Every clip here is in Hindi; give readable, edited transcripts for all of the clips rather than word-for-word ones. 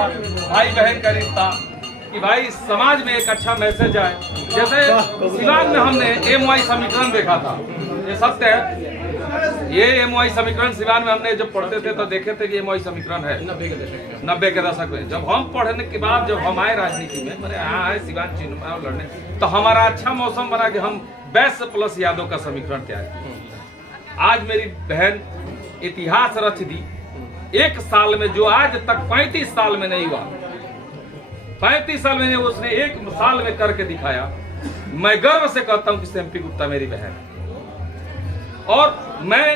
था भाई बहन का रिश्ता, कि भाई समाज में एक अच्छा मैसेज आए। जैसे सिवान में हमने MY समीकरण देखा था, ये सत्य है, ये MY समीकरण सिवान में हमने जब पढ़ते थे तो देखे थे कि MY समीकरण है 90 के दशक में। जब हम पढ़ने के बाद जब हम आए राजनीति में, मैंने यहाँ आए सिवान चुनाव लड़ने, तो हमारा अच्छा मौसम बना कि हम बैस प्लस यादव का समीकरण तैयार किया। आज मेरी बहन इतिहास रच दी, एक साल में जो आज तक 35 साल में नहीं हुआ, 35 साल में उसने एक साल में करके दिखाया। मैं गर्व से कहता हूं कि MP गुप्ता मेरी बहन, और मैं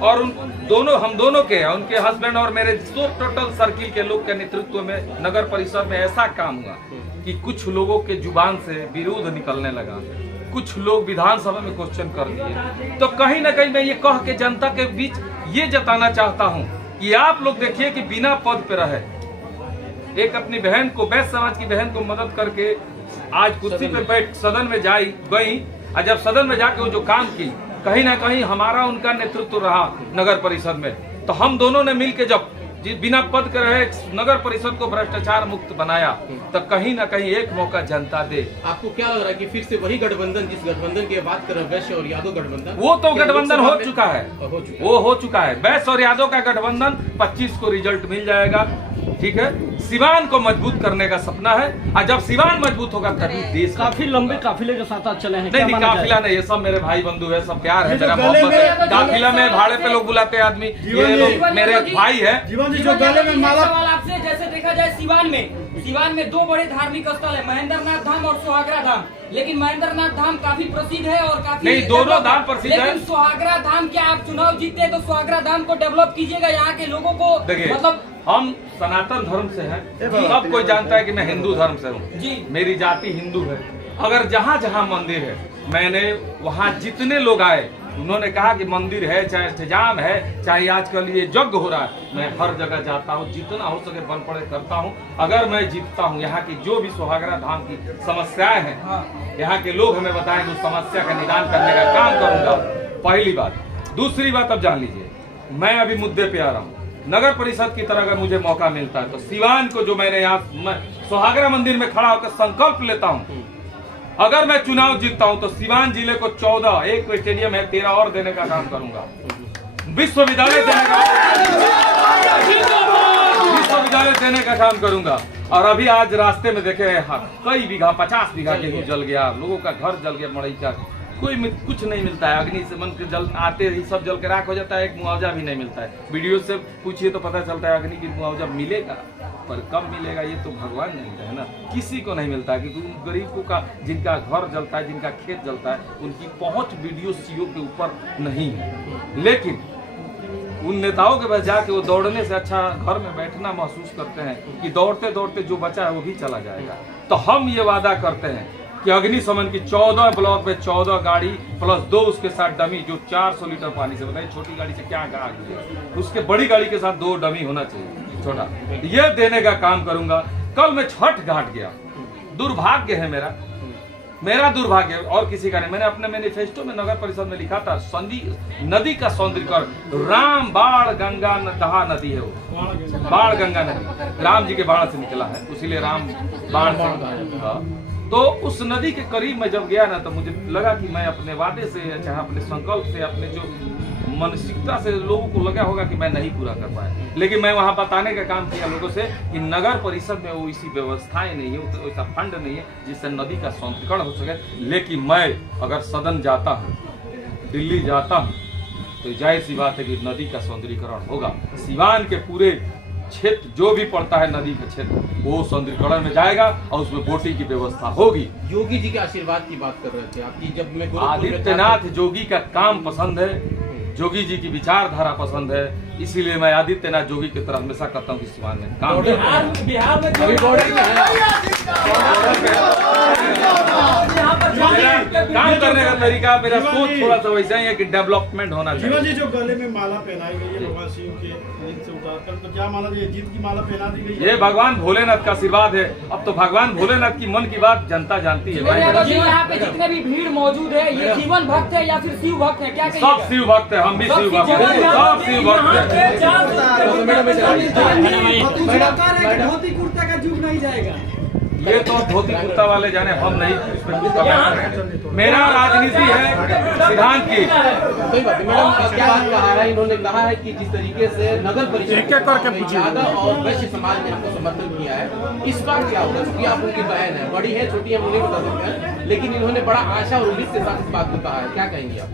और उन दोनों, हम दोनों के, उनके हस्बैंड और मेरे टोटल सर्किल के लोग के नेतृत्व में नगर परिषद में ऐसा काम हुआ कि कुछ लोगों के जुबान से विरोध निकलने लगा, कुछ लोग विधानसभा में क्वेश्चन कर दिए। तो कहीं ना कहीं मैं ये कह के जनता के बीच ये जताना चाहता हूं कि आप लोग देखिए कि बिना पद पे रहे, एक अपनी बहन को, बैस समाज की बहन को मदद करके आज कुर्सी पे बैठ सदन में गई, और जब सदन में जाके वो जो काम की, कहीं ना कहीं हमारा उनका नेतृत्व रहा नगर परिषद में। तो हम दोनों ने मिलकर जब बिना पद के रहे नगर परिषद को भ्रष्टाचार मुक्त बनाया, तो कहीं ना कहीं एक मौका जनता दे। आपको क्या लग रहा है कि फिर से वही गठबंधन, जिस गठबंधन की बात कर रहे हैं वैश्य और यादव गठबंधन, वो तो गठबंधन हो चुका है, वो हो चुका है। वैश्य और यादव का गठबंधन 25 को रिजल्ट मिल जाएगा, ठीक है। सिवान को मजबूत करने का सपना है, और जब सिवान मजबूत होगा तभी देश। काफी लंबे काफिले के साथ चले हैं। नहीं, काफिला नहीं, ये सब मेरे भाई बंधु है, सब प्यार है, मेरा मोहब्बत है। काफिला में भाड़े पे लोग बुलाते हैं आदमी, ये लोग मेरे भाई है। जो गले में माला, सवाल आपसे, जैसे देखा जाए सिवान में दो बड़े धार्मिक स्थल है, महेंद्रनाथ धाम और सुहागरा धाम, लेकिन महेंद्रनाथ धाम काफी प्रसिद्ध है और काफी, नहीं, दोनों धाम प्रसिद्ध है, लेकिन सुहागरा धाम, क्या आप चुनाव जीते तो सुहागरा धाम को डेवलप कीजिएगा, यहाँ के लोगों को? देखिए, मतलब हम सनातन धर्म से हैं, सब कोई जानता है कि मैं हिंदू धर्म से हूँ जी, मेरी जाति हिंदू है। अगर जहाँ जहाँ मंदिर है, मैंने वहाँ जितने लोग आए, उन्होंने कहा कि मंदिर है, चाहे इंतजाम है, चाहे आजकल ये यज्ञ हो रहा है, मैं हर जगह जाता हूँ, जितना हो सके बन पड़े करता हूँ। अगर मैं जीतता हूँ, यहाँ की जो भी सुहागरा धाम की समस्याएं हैं, यहाँ के लोग हमें बताएंगे, उस समस्या का निदान करने का काम करूंगा, पहली बात। दूसरी बात, अब जान लीजिए, मैं अभी मुद्दे पे आ रहा हूँ। नगर परिषद की तरह अगर मुझे मौका मिलता है तो सिवान को, जो मैंने यहाँ सुहागरा मंदिर में खड़ा होकर संकल्प लेता हूँ, अगर मैं चुनाव जीतता हूं तो सिवान जिले को 14, एक स्टेडियम है 13 और देने का काम करूंगा, विश्वविद्यालय देने का काम करूंगा। और अभी आज रास्ते में देखे कई बीघा, 50 बीघा गेहूं जल गया, लोगों का घर जल गया, मड़ई का कुछ नहीं मिलता है, अग्नि से मन के जल आते ही सब जल के राख हो जाता है, एक मुआवजा भी नहीं मिलता है। वीडियो से पूछिए तो पता चलता है अग्नि की मुआवजा मिलेगा, पर कब मिलेगा ये तो भगवान जानते हैं ना, किसी को नहीं मिलता, क्योंकि उन गरीबों का, जिनका घर जलता है, जिनका खेत जलता है, उनकी पहुंच वीडियो CO के ऊपर नहीं है। लेकिन उन नेताओं के पास जाके वो दौड़ने से अच्छा घर में बैठना महसूस करते हैं कि दौड़ते दौड़ते जो बचा है वो भी चला जाएगा। तो हम ये वादा करते हैं कि अग्निशमन की 14 ब्लॉक में 14 गाड़ी प्लस 2 उसके साथ डमी, जो 400 लीटर पानी से, बताइए छोटी गाड़ी से क्या आग है, उसके बड़ी गाड़ी के साथ 2 डमी होना चाहिए छोटा, ये देने का काम करूंगा। कल मैं छठ घाट गया, दुर्भाग्य है मेरा दुर्भाग्य और किसी का नहीं। मैंने अपने मैनिफेस्टो में नगर परिषद में लिखा था, नदी का सौंदर्यीकरण, राम बाढ़ गंगा दहा नदी है, वो बाढ़ गंगा नदी राम जी के बाढ़ से निकला है, इसीलिए राम बाढ़ से। तो उस नदी के करीब मैं जब गया ना, तो मुझे लगा कि मैं अपने वादे से, चाहे अपने संकल्प से, अपने जो मानसिकता से लोगों को लगा होगा कि मैं नहीं पूरा कर पाया, लेकिन मैं वहां बताने का काम किया लोगों से कि नगर परिषद में वो इसी व्यवस्थाएं नहीं है, वैसा फंड नहीं है जिससे नदी का सौंदर्यीकरण हो सके। लेकिन मैं अगर सदन जाता हूँ, दिल्ली जाता हूँ, तो जाहिर सी बात है कि नदी का सौंदर्यीकरण होगा। सिवान के पूरे क्षेत्र जो भी पड़ता है नदी का क्षेत्र, वो सौंदर्यीकरण में जाएगा और उसमें बोटिंग की व्यवस्था होगी। योगी जी के आशीर्वाद की बात कर रहे थे आपकी, जब मैं आदित्यनाथ जोगी का काम पसंद है, जोगी जी की विचारधारा पसंद है, इसीलिए मैं आदित्यनाथ जोगी की तरफ हमेशा कहता हूँ कि सिवान में काम बिहार में काम करने का तरीका, मेरा सोच थोड़ा सा वैसा ही है कि डेवलपमेंट होना चाहिए। जीवन जी, जो गले में माला पहनाई गई है भगवान शिव के दिन से उतारकर, तो क्या माना ये जीत की माला पहना दी गई है? ये भगवान भोलेनाथ का आशीर्वाद है। अब तो भगवान भोलेनाथ की मन की बात जनता जानती है भाई। यहाँ पे जितने भी भीड़ मौजूद है, ये जीवन भक्त है या फिर शिव भक्त है? क्या सब शिव भक्त है, हम भी शिव भक्त हैं, सब शिव भक्त हैं। धोती कुर्ता का जुग नहीं जाएगा। ये तो धोती कुर्ता वाले जाने, हम नहीं इस पर कुछ कमेंट करेंगे। मेरा राजनीति है सिद्धांत की। कोई बात नहीं मैडम, क्या बात कहा है इन्होंने? कहा है कि जिस तरीके से नगर परिषद यादव और वैश्य समाज ने हमको समर्थन किया है, इस बार क्या होगा? क्योंकि आप उनकी बहन है, बड़ी है छोटी है हम नहीं बता सकते हैं, लेकिन इन्होंने बड़ा आशा और उम्मीद के साथ इस बात को कहा है, क्या कहेंगे आप?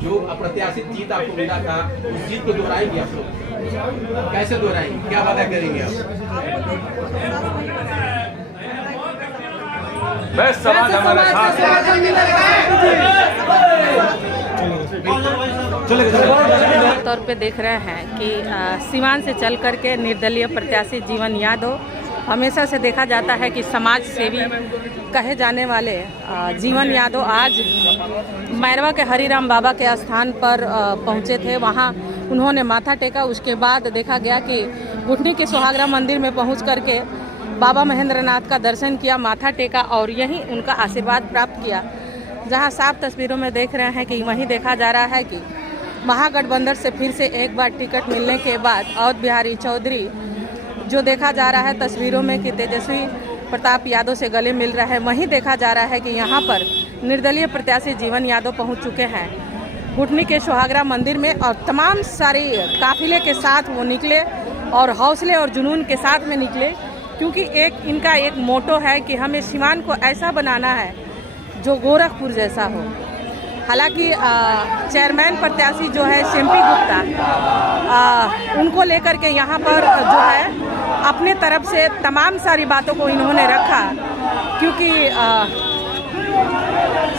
जो अप्रत्याशित जीत आपको मिला था, उस जीत को दोहराएंगे आप लोग? कैसे दोहराएंगे, क्या वादा करेंगे आप? बस समाज हमारे साथ है। तौर पे देख रहे हैं कि सीवान से चल करके निर्दलीय प्रत्याशी जीवन यादव, हमेशा से देखा जाता है कि समाज सेवी कहे जाने वाले जीवन यादव आज मैरवा के हरिराम बाबा के स्थान पर पहुंचे थे। वहां उन्होंने माथा टेका। उसके बाद देखा गया कि गुठनी के सुहागरा मंदिर में पहुंच करके बाबा महेंद्रनाथ का दर्शन किया, माथा टेका और यहीं उनका आशीर्वाद प्राप्त किया। जहां साफ तस्वीरों में देख रहे हैं कि वहीं देखा जा रहा है कि महागठबंधन से फिर से एक बार टिकट मिलने के बाद अवध बिहारी चौधरी, जो देखा जा रहा है तस्वीरों में कि तेजस्वी प्रताप यादव से गले मिल रहा है, वहीं देखा जा रहा है कि यहाँ पर निर्दलीय प्रत्याशी जीवन यादव पहुँच चुके हैं गुठनी के सुहागरा मंदिर में। और तमाम सारी काफिले के साथ वो निकले और हौसले और जुनून के साथ में निकले, क्योंकि इनका एक मोटो है कि हमें सीवान को ऐसा बनाना है जो गोरखपुर जैसा हो। हालांकि चेयरमैन प्रत्याशी जो है शेम्पी गुप्ता, उनको लेकर के यहाँ पर जो है अपने तरफ से तमाम सारी बातों को इन्होंने रखा, क्योंकि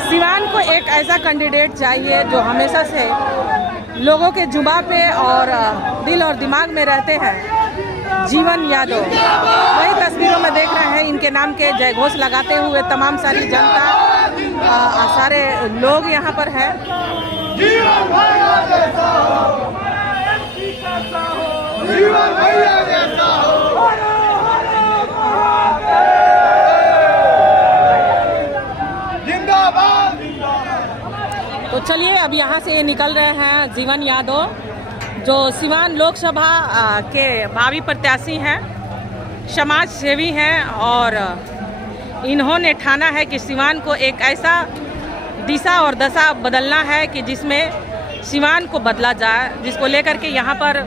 सीवान को एक ऐसा कैंडिडेट चाहिए जो हमेशा से लोगों के जुबां पे और दिल और दिमाग में रहते हैं, जीवन यादव। वही तस्वीरों में देख रहे हैं इनके नाम के जयघोष लगाते हुए तमाम सारी जनता, सारे लोग यहाँ पर हैं। तो चलिए अब यहाँ से ये निकल रहे हैं जीवन यादव, जो सीवान लोकसभा के भावी प्रत्याशी हैं, समाज सेवी हैं, और इन्होंने ठाना है कि सीवान को एक ऐसा दिशा और दशा बदलना है कि जिसमें सीवान को बदला जाए, जिसको लेकर के यहाँ पर